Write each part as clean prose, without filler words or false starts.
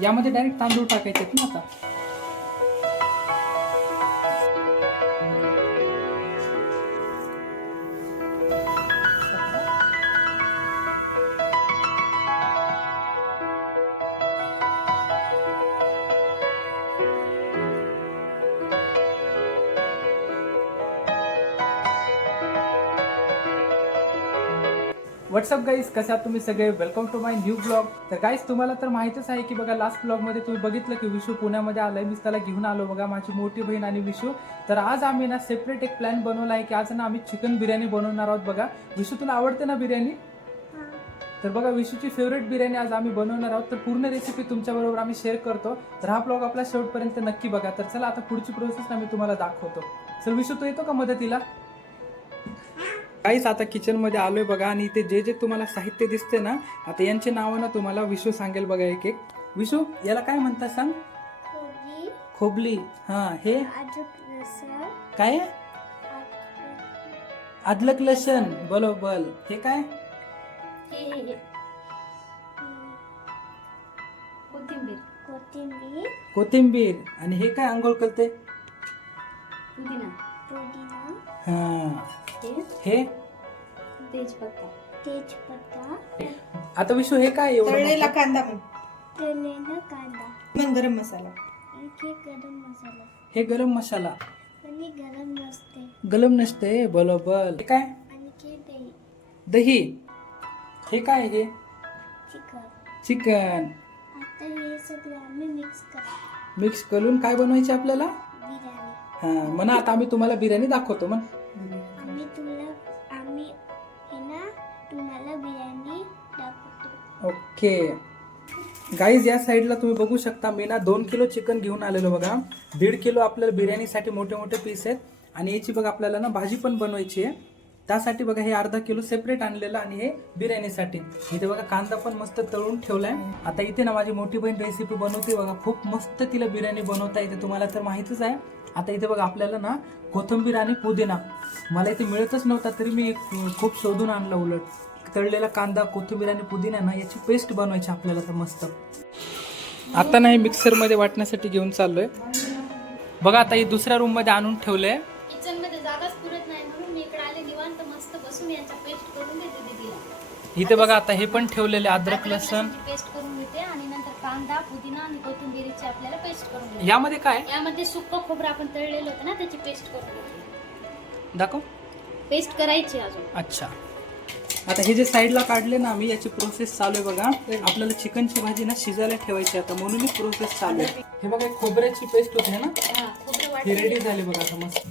यामध्ये डायरेक्ट तांदूळ टाकायचे ना आता. व्हॉट्सअप गाईज, कसे आहात तुम्ही सगळे. Welcome to my new blog. तर गाईज तुम्हाला तर माहितच आहे की बघा, लास्ट ब्लॉगमध्ये तुम्ही बघितलं की विशू पुण्यामध्ये आलाय. मी त्याला घेऊन आलो बघा, माझी मोठी बहीण आणि विशू. तर आज आम्ही ना सेपरेट एक प्लॅन बनवला आहे की आज ना आम्ही चिकन बिर्याणी बनवणार आहोत. बघा विशू, तुला आवडते ना बिर्याणी? तर बघा, विशूची फेवरेट बिर्याणी आज आम्ही बनवणार आहोत. तर पूर्ण रेसिपी तुमच्याबरोबर आम्ही शेअर करतो. तर हा ब्लॉग आपला शेवटपर्यंत नक्की बघा. तर चला आता पुढची प्रोसेस ना मी तुम्हाला दाखवतो. सर विशू, तो येतो का मदतीला? काहीच आता किचन मध्ये आलोय बघा, आणि इथे जे जे तुम्हाला साहित्य दिसते ना, आता यांचे नाव ना तुम्हाला विशू सांगेल बघा एक एक. विशू, याला काय म्हणतात सांग? खोबली. हा, हे काय? अद्रक लसण. बरोबर. हे काय? कोथिंबीर. आणि हे काय अंघोळ करते? हा, हे तेजपत्ता. आता विशू हे काय एवढं तळलेला मोठं? कांदा तळलेला कांदा. मग गरम मसाला. इथे गरम मसाला. हे गरम मसाला. आणि गरम नसते. गरम नसते. बरोबर. हे काय? आणखी दही. दही. हे काय? हे चिकन. चिकन. आता हे सगळं आम्ही मिक्स करू. मिक्स करून काय बनवायचे आपल्याला? बिर्याणी. हा म्हणा, आता आम्ही तुम्हाला बिर्याणी दाखवतो म्हण. आम्ही हे ना तुम्हाला बिर्याणी दाखवतो. ओके गाईज, या साईडला तुम्ही बघू शकता, मी ना 2 किलो चिकन घेऊन आलेलो बघा. 1.5 किलो आपल्याला बिर्याणीसाठी मोठे मोठे पीस आहेत. आणि याची बघा आपल्याला ना भाजी पण बनवायची आहे. त्यासाठी बघा हे अर्धा किलो सेपरेट आणलेलं, आणि हे बिर्याणीसाठी. इथे बघा कांदा पण मस्त तळून ठेवलाय. आता इथे ना माझी मोठी बहीण रेसिपी बनवते बघा, खूप मस्त तिला बिर्याणी बनवता येते, तुम्हाला तर माहितीच आहे. आता इथे बघा आपल्याला ना कोथिंबीर आणि पुदिना मला इथे मिळतच नव्हता, तरी मी खूप शोधून आणला. उलट तळलेला कांदा, कोथिंबीर आणि पुदिना ना याची पेस्ट बनवायची आपल्याला तर मस्त. आता नाही मिक्सर मध्ये वाटण्यासाठी घेऊन चाललोय बघा. आता ही दुसऱ्या रूम मध्ये आणून ठेवलंय. किचन मध्ये जागाच पुरत नाही म्हणून मी इकडे आले निवांत मस्त बसून यांचा पेस्ट करून देते दीदीला. इथे बघा आता हे पण ठेवलेले अद्रक लसण पेस्ट करून घेते आणि नंतर कांदा, पुदिना आणि कोथिंबीरची आपल्याला पेस्ट करून घेते. यामध्ये काय? यामध्ये सुक्क खोबरं आपण तळलेलं होतं ना, त्याची पेस्ट करून घेते. दाखव. पेस्ट करायची अजून. अच्छा, आता हे जे साईडला काढले ना आम्ही, याची प्रोसेस चालू आहे बघा. आपल्याला चिकनची भाजी ना शिजायला ठेवायची, आता म्हणून ही प्रोसेस चालू आहे. हे बघा खोबऱ्याची पेस्ट होते ना, खोबरं ही रेडी झाली बघा. आता मस्त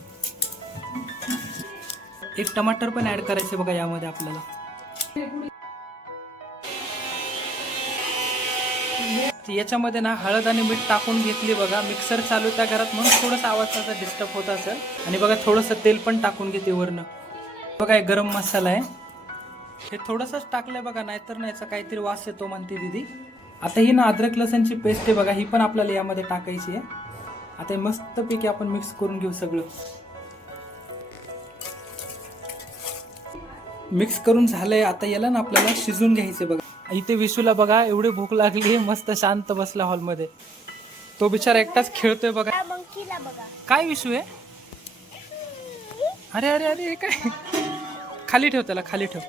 एक टमाटर पण ऍड करायचे बघा यामध्ये आपल्याला. याच्यामध्ये ना हळद आणि मीठ टाकून घेतली बघा. मिक्सर चालू त्या घरात म्हणून थोडासा आवाजाचा डिस्टर्ब होत असेल. आणि बघा थोडंसं तेल पण टाकून घेते वरनं. बघा हे गरम मसाला आहे, हे थोडंसंच टाकलंय बघा, नाहीतर नाही याचा काहीतरी वास येतो म्हणते दीदी. आता ही ना अद्रक लसणची पेस्ट आहे बघा, ही पण आपल्याला यामध्ये टाकायची आहे. आता हे मस्तपैकी आपण मिक्स करून घेऊ सगळं. मिक्स करून झालंय. आता याला ना आपल्याला शिजून घ्यायचे बघा. इथे विशूला बघा एवढी भूक लागली, मस्त शांत बसला हॉलमध्ये. तो बिचारा एकटाच खेळतोय बघा. काय विशू आहे? अरे अरे अरे, हे काय? खाली ठेव त्याला, खाली ठेव.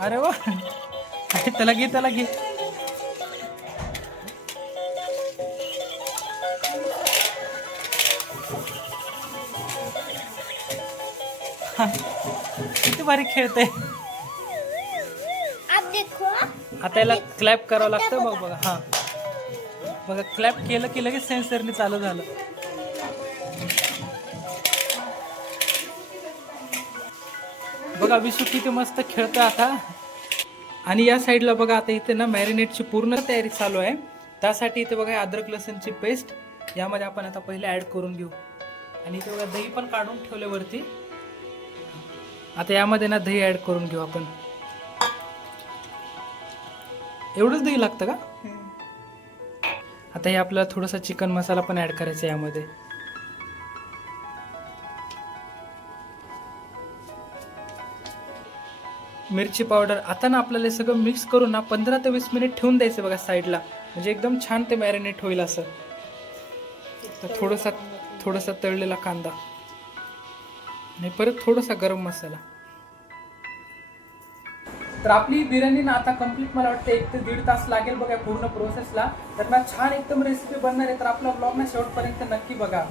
अरे वा, त्याला घे, त्याला घे. किती भारी खेळते. आता याला क्लॅप करावं लागतं बघ बघा. हा बघा, क्लॅप केलं की लगेच सेन्सरने चालू झालं. बघा विशू किती मस्त खेळतो आता. आणि या साईडला बघा आता इथे ना मॅरिनेटची पूर्ण तयारी चालू आहे. त्यासाठी इथे बघा अद्रक लसणची पेस्ट यामध्ये आपण आता पहिले ऍड करून घेऊ. आणि इथे बघा दही पण काढून ठेवले वरती. आता यामध्ये ना दही ऍड करून घेऊ आपण. एवढंच दही लागतं का? आता हे आपल्याला थोडासा चिकन मसाला पण ऍड करायचा यामध्ये. मिरची पावडर. आता ना आपल्याला हे सगळं मिक्स करून ना 15 ते 20 मिनिट ठेवून द्यायचं बघा साईडला, म्हणजे एकदम छान ते मॅरिनेट होईल असं. तर थोडासा तळलेला कांदा आणि परत थोडासा गरम मसाला. तर आपली बिर्याणी ना आता कम्प्लीट मला वाटतं 1 ते 1.5 तास लागेल बघा पूर्ण प्रोसेसला. तर ना छान एकदम रेसिपी बनणार आहे. तर आपला ब्लॉग ना शेवटपर्यंत नक्की बघा.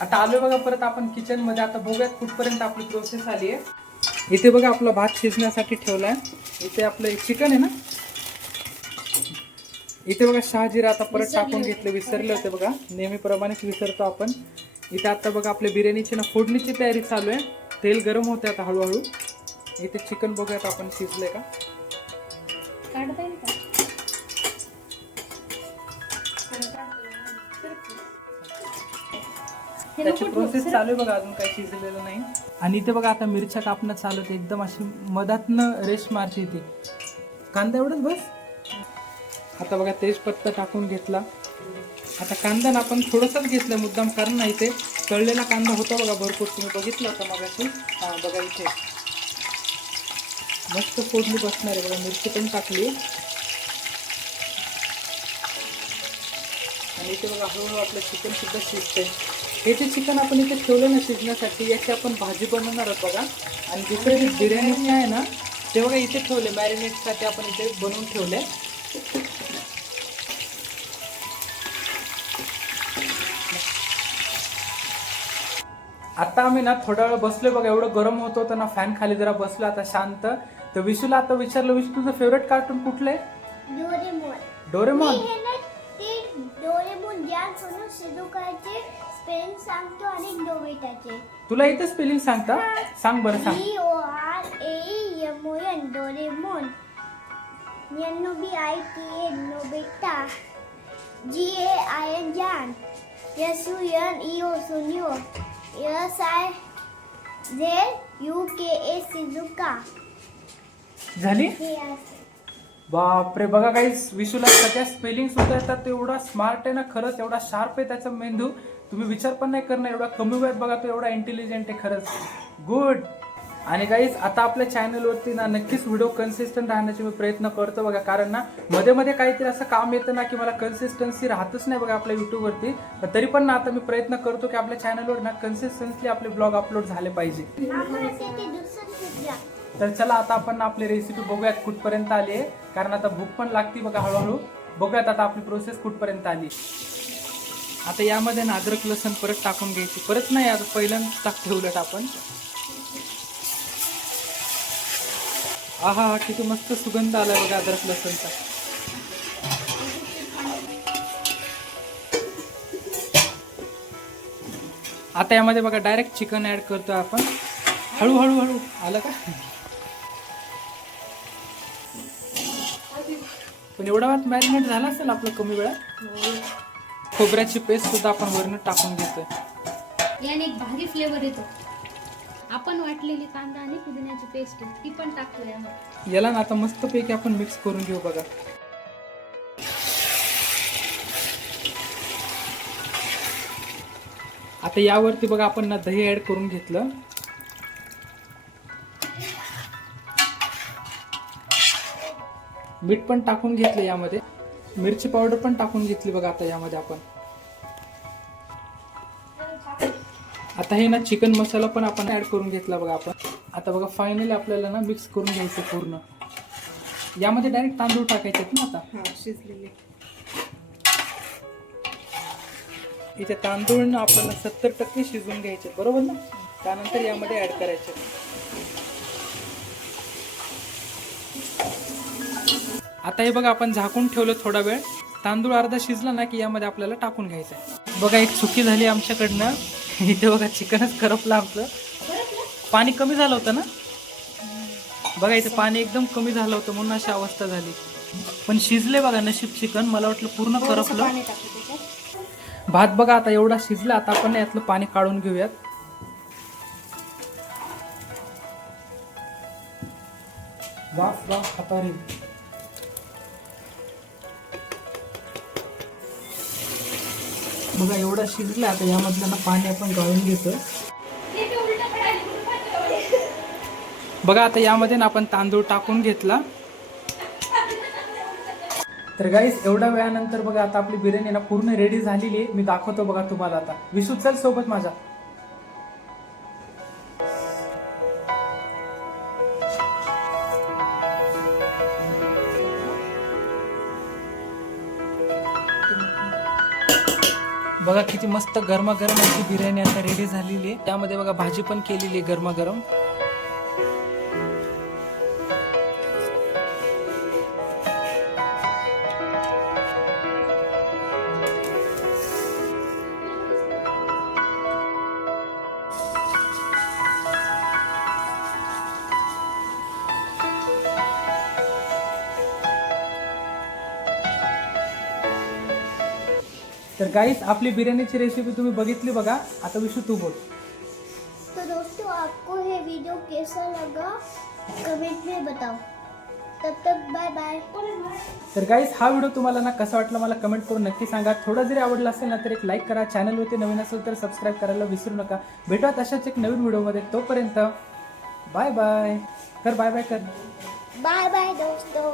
आता आलोय बघा परत आपण किचन मध्ये. आता बघूयात कुठपर्यंत आपली प्रोसेस आली आहे. इथे बघा आपला भात शिजण्यासाठी ठेवलाय. इथे आपलं चिकन आहे ना, इथे बघा शहाजीरा आता परत टाकून घेतले, विसरले होते बघा, नेहमीप्रमाणेच विसरतो आपण. इथे आता बघा आपल्या बिर्याणीची ना फोडणीची तयारी चालू आहे. तेल गरम होते आता हळूहळू. इथे चिकन बघूयात आपण शिजलंय का. काढता येईल का? त्याची प्रोसेस चालू आहे बघा, अजून काही शिजलेलं नाही. आणि इथे बघा आता मिरच्या कापणं चालू आहे. एकदम अशी मधातनं रेश मारची इथे. कांदा एवढंच बस. आता बघा तेजपत्ता टाकून घेतला. आता कांदा ना आपण थोडंसंच घेतलं मुद्दाम, कारण ना इथे तळलेला कांदा होता बघा भरपूर, तुम्ही बघितलं होता मगाशी. हा बघा इथे मस्त फोडणी बसणार आहे बघा. मिरची पण टाकली आणि इथे बघा हळूहळू आपलं चिकन सुद्धा शिजतंय. हे जे चिकन आपण इथे ठेवलं ना शिजण्यासाठी, याची आपण भाजी बनवणार आहोत बघा. आणि दुसरे जे बिर्याणी आहे ना ते बघा इथे ठेवले मॅरिनेटसाठी, आपण इथे बनवून ठेवले. आता आम्ही ना थोडा वेळ बसलोय बघा. एवढं गरम होत होतं ना, फॅन खाली जरा बसलो आता शांत. तर विशूला आता विचारलं, विशू तुझं फेवरेट कार्टून कुठलं आहे? डोरेमोन. डोरेमॉन. मी हे ना ते डोरेमोन ज्या सोनू शिजुकाचे स्पेलिंग सांगतो आणि नोबिताचे. तुला इथे स्पेलिंग सांगता? सांग बरं, सांग. DORAEMON Doraemon. NOBITA Nobita. JAIN जान. SUNEO सुनियो. SIZUKA Shizuka. झाली? हे असं. बापरे, बघा काही विशूला सगळ्या स्पेलिंग सुद्धा येतात. एवढा स्मार्ट आहे ना खरंच, एवढा शार्प आहे त्याचा मेंदू, तुम्ही विचार पण नाही करणार. एवढा कमी वेळात बघा तो एवढा इंटेलिजंट आहे खरंच. गुड. आणि गाईज आता आपल्या चॅनलवरती ना नक्कीच व्हिडिओ कन्सिस्टंट राहण्याचे मी प्रयत्न करतो बघा. कारण ना मध्ये मध्ये काहीतरी असं काम येतं ना की मला कन्सिस्टन्सी राहतच नाही बघा आपल्या युट्यूबवरती. पण तरी पण ना आता मी प्रयत्न करतो की आपल्या चॅनलवर ना कन्सिस्टन्सली आपले ब्लॉग अपलोड झाले पाहिजे. आम्हाला ते दुसरं शिकला. तर चला आता आपण आपली रेसिपी बघूयात कुठपर्यंत आली आहे. कारण आता भूक पण लागते बघा हळूहळू. बघूयात आता आपली प्रोसेस कुठपर्यंत आली. आता यामध्ये ना अद्रक लसण परत टाकून घ्यायची. परत नाही, आता पहिल्यांदा ठेवलं आपण. आहा, किती मस्त सुगंध आलाय बघा अद्रक लसणचा. आता यामध्ये बघा डायरेक्ट चिकन ऍड करतोय आपण. हळूहळू हळू आलं का. पण एवढा वेळात मॅरिनेट झाला असेल आपलं कमी वेळात. खोबऱ्याची पेस्ट सुद्धा आपण वरून टाकून घेतोय. याने एक भारी फ्लेवर येतो. आपण वाटलेली कांदा आणि पुदिन्याची पेस्ट ती पण टाकूया यामध्ये. याला ना आता मस्तपैकी आपण मिक्स करून घेऊ बघा. आता यावरती बघा आपण ना दही ऍड करून घेतलं. मीठ पण टाकून घेतलं यामध्ये. मिरची पावडर पण टाकून घेतली बघा आता यामध्ये आपण. आता हे ना चिकन मसाला पण आपण ऍड करून घेतला बघा आपण. आता बघा फायनली आपल्याला ना मिक्स करून घ्यायचं पूर्ण. यामध्ये डायरेक्ट तांदूळ टाकायचे आहेत ना आता शिजलेले. इथे तांदूळ ना आपल्याला 70% शिजवून घ्यायचे बरोबर ना. त्यानंतर यामध्ये ऍड करायचे. आता हे बघा आपण झाकून ठेवलं थोडा वेळ. तांदूळ अर्धा शिजला ना की यामध्ये आपल्याला टाकून घ्यायचं. बघा एक चुकी झाली आमच्याकडनं. इथे बघा चिकनच करपलं आमचं. पाणी कमी झालं होतं ना बघा. इथे पाणी एकदम कमी झालं होतं म्हणून अशी अवस्था झाली. पण शिजले बघा नशीब चिकन. मला वाटलं पूर्ण करपलं. भात बघा आता एवढा शिजला. आता आपण यातलं पाणी काढून घेऊयात. वाफ वाफ हाताने बघा एवढा शिजला. आता यामधलं ना पाणी आपण गाळून घेतो. बघा आता यामध्ये ना आपण तांदूळ टाकून घेतला. तर गाईस एवढ्या वेळानंतर बघा आता आपली बिर्याणी ना पूर्ण रेडी झालेली आहे. मी दाखवतो बघा तुम्हाला आता. विशू चल सोबत माझा. बघा किती मस्त गरमागरम अशी बिर्याणी आता रेडी झालेली आहे. त्यामध्ये बघा भाजी पण केलेली आहे गरमागरम. तर गाइस आपली बिर्याणीची रेसिपी तुम्ही बघितली बघा. आता विशू तू बोल. तो दोस्तों आपको ये वीडियो कैसा लगा कमेंट में बताओ. तब तक बाय बाय. तर गाइस हा व्हिडिओ तुम्हाला ना कसा वाटला मला कमेंट करून नक्की सांगा. थोडा जरी आवडला असेल ना तर एक लाईक करा. चॅनलवरती नवीन असेल तर सबस्क्राईब करायला विसरू नका. भेटूया तशाच एक नवीन व्हिडिओमध्ये. तोपर्यंत बाय बाय कर. बाय बाय कर. बाय बाय दोस्तों.